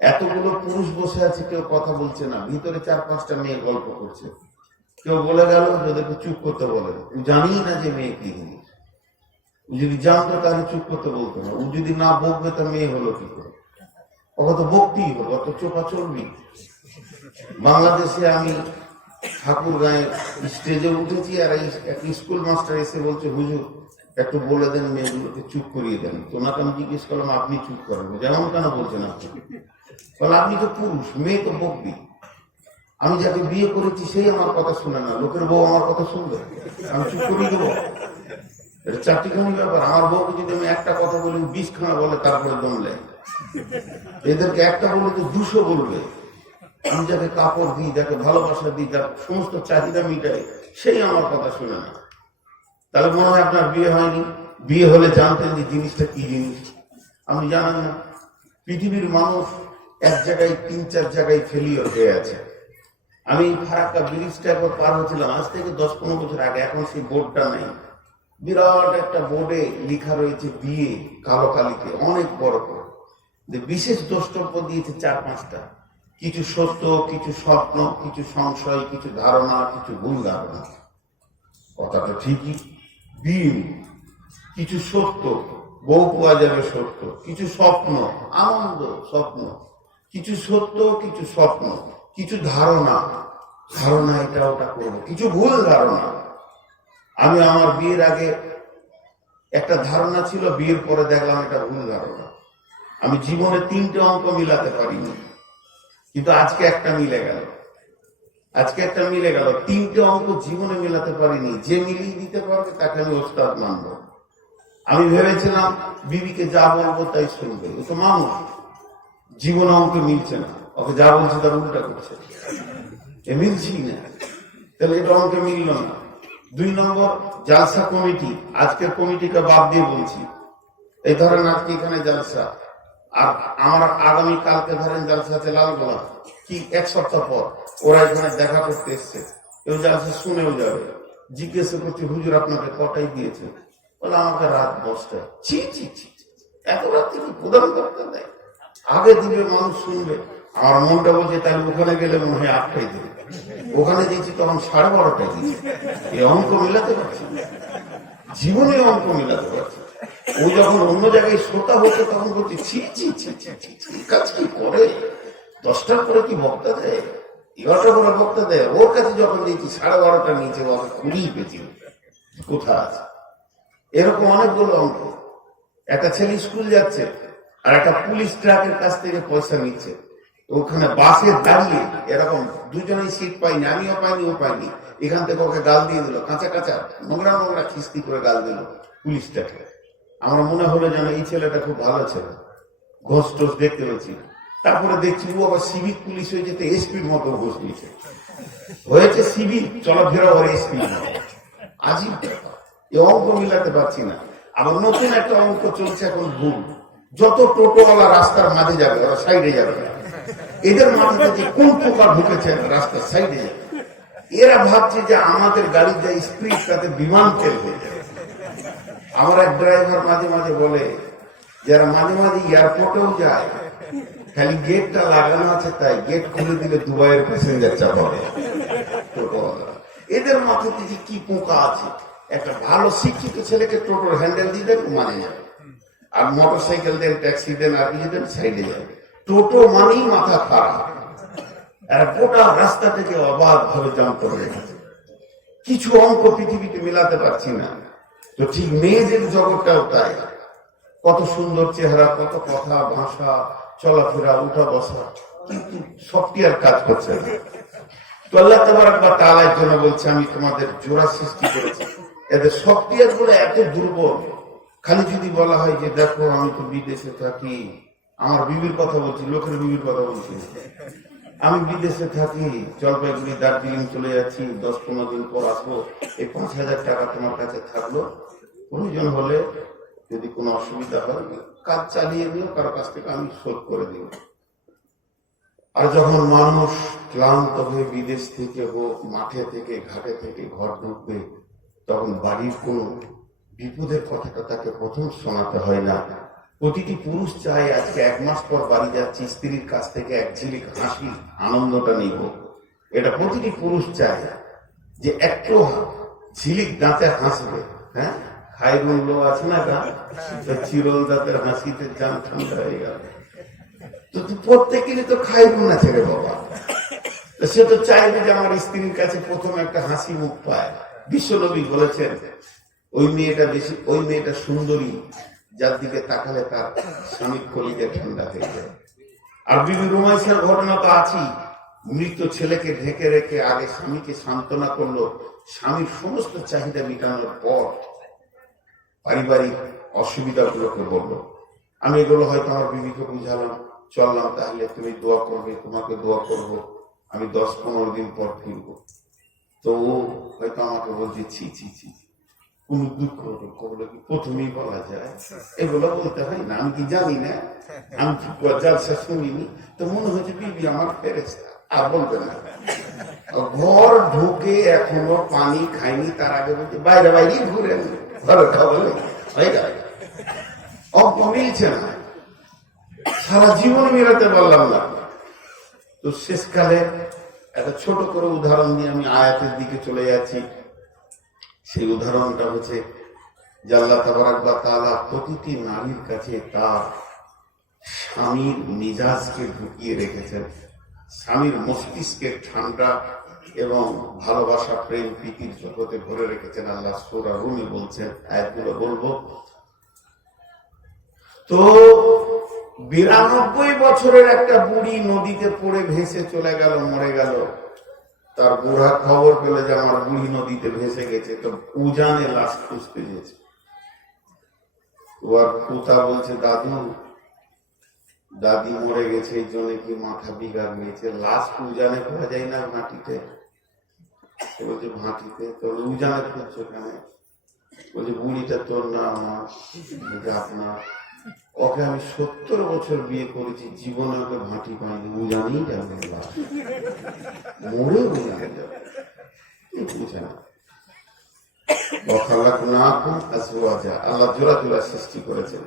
এতগুলো পুরুষ বসে আছে, কেউ কথা বলছে না, ভিতরে 4-5টা মেয়ে গল্প করছে। কেউ বলে গেল যাদেরকে চুপ করতে বলে, জানি না যে মেয়ে কি জিনিস। যদি জানতো তাহলে চুপ করতে বলতো না। ও যদি না বকবে তো মেয়ে হলো কি করে? ওকে তো বকতেই হলো, অত চোখা চলবি। বাংলাদেশে আমি ঠাকুর গায়ে স্টেজে উঠেছি, আর এক স্কুল মাস্টার এসে বলছে, হুজুর একটু বলে দেন মেয়েগুলোকে চুপ করিয়ে দেন। তোমাকে আমি জিজ্ঞেস করলাম, আপনি চুপ করেন যেমন কেন বলছেন আপনি? বলে আপনি তো পুরুষ, মেয়ে তো বকবি। আমি যাকে বিয়ে করেছি সেই আমার কথা শুনে না, লোকের বউ আমার কথা শুনবে, আমি চুপ করিয়ে দেবো? এটা চারটিখানি ব্যাপার। আমার বউকে যদি আমি একটা কথা বলি 20খানা বলে, তারপরে দমলে। এদেরকে একটা বলে তো 200 বলবে। আমি যাকে কাপড় দিই, যাকে ভালোবাসা দিই, যার সমস্ত চাহিদা মিটাই, সেই আমার কথা শুনে না। তাহলে মনে হয় আপনার বিয়ে হয়নি। বিয়ে হলে জানতেন যে জিনিসটা কি জিনিস। আমি জানেন না, পৃথিবীর মানুষ এক জায়গায় 3-4 জায়গায় ফেলিওর হয়ে আছে। আমি ফারাক্কা ব্রিজটা একবার পার হচ্ছিলাম, আজ থেকে 10-15 বছর আগে। এখন সেই বোর্ডটা নেই। বিরাট একটা বোর্ডে লেখা রয়েছে বিয়ে, কালো কালিতে অনেক বড় করে, যে বিশেষ দ্রষ্টব্য দিয়েছে 4-5টা। কিছু সত্য, কিছু স্বপ্ন, কিছু সংশয়, কিছু ধারণা, কিছু ভুল ধারণা। কথাটা ঠিকই, বিয়ে কিছু সত্য, বউ পাওয়া যাবে সত্য, কিছু স্বপ্ন, আনন্দ স্বপ্ন, কিছু সত্য, কিছু স্বপ্ন, কিছু ধারণা, ধারণা এটা ওটা করবো, কিছু ভুল ধারণা। আমি আমার বিয়ের আগে একটা ধারণা ছিল, বিয়ের পরে দেখলাম এটা ভুল ধারণা। আমি জীবনে 3টে অঙ্ক মিলাতে পারিনি, কিন্তু আজকে একটা মিলে গেল। আজকে একটা মিলে গেল। 3টে অঙ্ক জীবনে মিলাতে পারিনি, যে মিলিয়ে দিতে পারবে তাকে আমি ওস্তাদ মানব। আমি ভেবেছিলাম বিবিকে যা বলবো তাই শুনবে, ও তো মানুষ, জীবনে অঙ্ক মিলছে না। ওকে যা বলছে তার উল্টা করছে, এ মিলছেই না। তাহলে এটা অঙ্কে মিলল না। 2 নম্বর, জালসা কমিটি। আজকের কমিটিকে বাদ দিয়ে বলছি, এই ধরেন আজকে এখানে জালসা, আর আমার আগামী কালকে ধরেন জালসা আছে লালগোলা, কি 1 সপ্তাহ পর ওরা এখানে দেখা করতে এসছে। কেউ জালসা শুনেও যাবে, জিজ্ঞেস করছে হুজুর আপনাকে কটাই দিয়েছে? বলে আমাকে রাত 10টায়। ছি ছি ছি, এত রাত্রে কি প্রদান করতে দেয়? আগে দিবে, মানুষ শুনবে। আমার মনটা বলছে তাহলে ওখানে গেলে মনে হয় 8টায় দেবে। ওখানে দিয়েছি তখন 12:30টায় দিয়েছি। এই অঙ্ক মিলাতে পারছি না, জীবনে অঙ্ক মিলাতে পারছি। ও যখন অন্য জায়গায় শ্রোতা হচ্ছে তখন বলছে ছি ছি ছি ছি ছি, কাজ কি করে? 10টার পরে কি বক্তা দেয়? 11টা করে বক্তা দেয়। ওর কাছে যখন দিয়েছি 12:30টার নিচে, ওকে খুবই পেয়েছি কোথা আছে। এরকম অনেকগুলো অঙ্ক। একটা ছেলে স্কুল যাচ্ছে, আর একটা পুলিশ ট্রাকের কাছ থেকে পয়সা নিচ্ছে। ওখানে বাসে দাঁড়িয়ে এরকম দুজনেই সিট পাইনি, আমিও পাইনি, ও পাইনি। এখান থেকে ওকে গাল দিয়ে দিল, কাঁচা কাঁচা নোংরা নোংরা খিস্তি করে গাল দিল পুলিশটাকে। আমার মনে হলো যেন এই ছেলেটা খুব ভালো ছেলে, ঘোষ টোষ দেখতে পেয়েছি। তারপরে দেখছি ও আবার সিভিক পুলিশ হয়ে যেতে এসপির মতো ঘোষ নিয়েছে, হয়েছে সিভিক, চলাফেরা ওর এসপি। আজিব ব্যাপার, এ অঙ্ক মিলাতে পারছি না। আবার নতুন একটা অঙ্ক চলছে এখন, ভুল। যত টোটোওয়ালা রাস্তার মাঝে যাবে ওরা সাইডে যাবে, এদের মাথাতে যে কোন পোকা ঢুকেছে রাস্তার সাইডে যাবে। এরা ভাবছে যে আমাদের গাড়ি যা স্পিড তাতে বিমান তেল হয়ে যাবে। আমার এক ড্রাইভার মাঝে মাঝে বলে, যারা মাঝে মাঝে এয়ারপোর্টেও যায়, খালি গেটটা লাগানো আছে তাই গেট খুলে দিলে দুবাইয়ের প্যাসেঞ্জার চাপাবে। এদের মাথাতে যে কি পোকা আছে। একটা ভালো শিক্ষিত ছেলেকে টোটোর হ্যান্ডেল দিয়ে দেন, মানে যাবে। আর মোটর সাইকেল দেন, ট্যাক্সি দেন, আর দিয়ে দেন, সাইডে যাবে। টোটো মানেই মাথা খারাপ। আর গোটা রাস্তা থেকে অবাধ ভাবে জাম করে রেখেছে। কিছু অঙ্ক পৃথিবীতে মিলাতে পারছি না। তো ঠিক মেয়েদের জগৎটাও তাই। কত সুন্দর চেহারা, কত কথা, ভাষা, চলাফেরা, উঠা বসা, কিন্তু সফটওয়্যার কাজ করছে না। তো আল্লাহ তাবারক ওয়া তাআলার জন্য বলছে, আমি তোমাদের জোড়া সৃষ্টি করেছি। এদের সফটওয়্যার গুলো এত দুর্বল। খালি যদি বলা হয় যে দেখো আমি তো বিদেশে থাকি, আমার বিবির কথা বলছি, লোকের বিবির কথা বলছি, আমি বিদেশে থাকি, জলপাইগুড়ি দার্জিলিং চলে যাচ্ছি, 10-15 দিন পর আসবো, এই 5,000 টাকা তোমার কাছে থাকলো, প্রয়োজন হলে যদি কোনো অসুবিধা হয় কাজ চালিয়ে নিও, কারো কাছ থেকে আমি শোধ করে দিব। আর যখন মানুষ ক্লান্ত হয়ে বিদেশ থেকে হোক, মাঠে থেকে, ঘাটে থেকে ঘর ঢুকবে, তখন বাড়ির কোনো বিপদের কথাটা তাকে প্রথম শোনাতে হয় না, প্রতিটি পুরুষ চায় আজকে 1 মাস পর বাড়ি যাচ্ছি, স্ত্রীর কাছ থেকে এক ঝিলিক হাসি আনন্দটা নিব। এটা প্রতিটি পুরুষ চায় যে একটু ঝিলিক দাঁতে হাসবে। হ্যাঁ, খাইরুল লো আছে না গান, চিরল দাঁতের হাসিতে জান ঠান্ডা হয়ে গেল। তো প্রত্যেকেরই তো খাইরুল আছে রে বাবা। সে তো চাইবে যে আমার স্ত্রীর কাছে প্রথম একটা হাসি মুখ পায়। বিশ্বনবী বলেছেন ওই মেয়েটা সুন্দরী যার দিকে তাকালে তার স্বামীর কলিজা ঠান্ডা হয়ে যায়। আর বিবি রুমাইসার ঘটনা তো আছেই। মৃত ছেলেকে ঢেকে রেখে আগে স্বামীকে সান্ত্বনা করলো, স্বামীর সমস্ত চাহিদা মেটানোর পর পারিবারিক অসুবিধাগুলোকে বললো আমি এগুলো হয়তো আমার বিবিকে বুঝালাম, চললাম, তাহলে তুমি দোয়া করবে, তোমাকে দোয়া করবো, আমি 10-15 দিন পর ফিরবো। তো ও হয়তো আমাকে বলছে ছি ছি ছি, কোন দুঃখ করলে কি প্রথমেই বলা যায়? এগুলো বলতে হয় না, আমি কি জানি না, আমি জালসা শুনিনি, তো মনে হচ্ছে বিবি আমার ফেরেশতা। আর বলবে না, ঘর ঢুকে এখনো পানি খাইনি, তার আগে বলছে বাইরে বাইরে ঘুরে ঘরে খাবো হয়ে যাবে। অঙ্ক মিলছে না, সারা জীবন মেলাতে পারলাম না। তো শেষকালে একটা ছোট করে উদাহরণ দিয়ে আমি আয়াতের দিকে চলে যাচ্ছি। সেই উদাহরণটা হচ্ছে যে আল্লাহ তাবারাক ওয়া তাআলা প্রতিটি নারীর কাছে তার স্বামীর মিজাজকে ঢুকিয়ে রেখেছেন, স্বামীর মস্তিষ্কে ঠান্ডা এবং ভালোবাসা, প্রেম, প্রীতির জগতে ভরে রেখেছেন। আল্লাহ সূরা রুমে বলছেন, আয়াতগুলো বলবো। তো 92 বছরের একটা বুড়ি নদীতে পড়ে ভেসে চলে গেল, মরে গেল। তার বুড়া খবর পেলে যে আমার বুড়ি নদীতে ভেসে গেছে, তো উজানে লাশ খুঁজতে গেছে। ওর পুতা বলছে দাদি মরে গেছে, এই জন্য কি মাথা বিগার নিয়েছে, লাশ উজানে পাওয়া যায় না মাটিতে। বলছে মাটিতে, তো উজানে খুঁজছো কেন? বলছে বুড়িটা তোর না আমার? আপনার। ওকে আমি 70 বছর বিয়ে করেছি, জীবনে ওকে ভাঁটি পাইনি, উজানেই যাবে মরে উজানে যাবে। আল্লাহ জোড়া জোড়া সৃষ্টি করেছেন।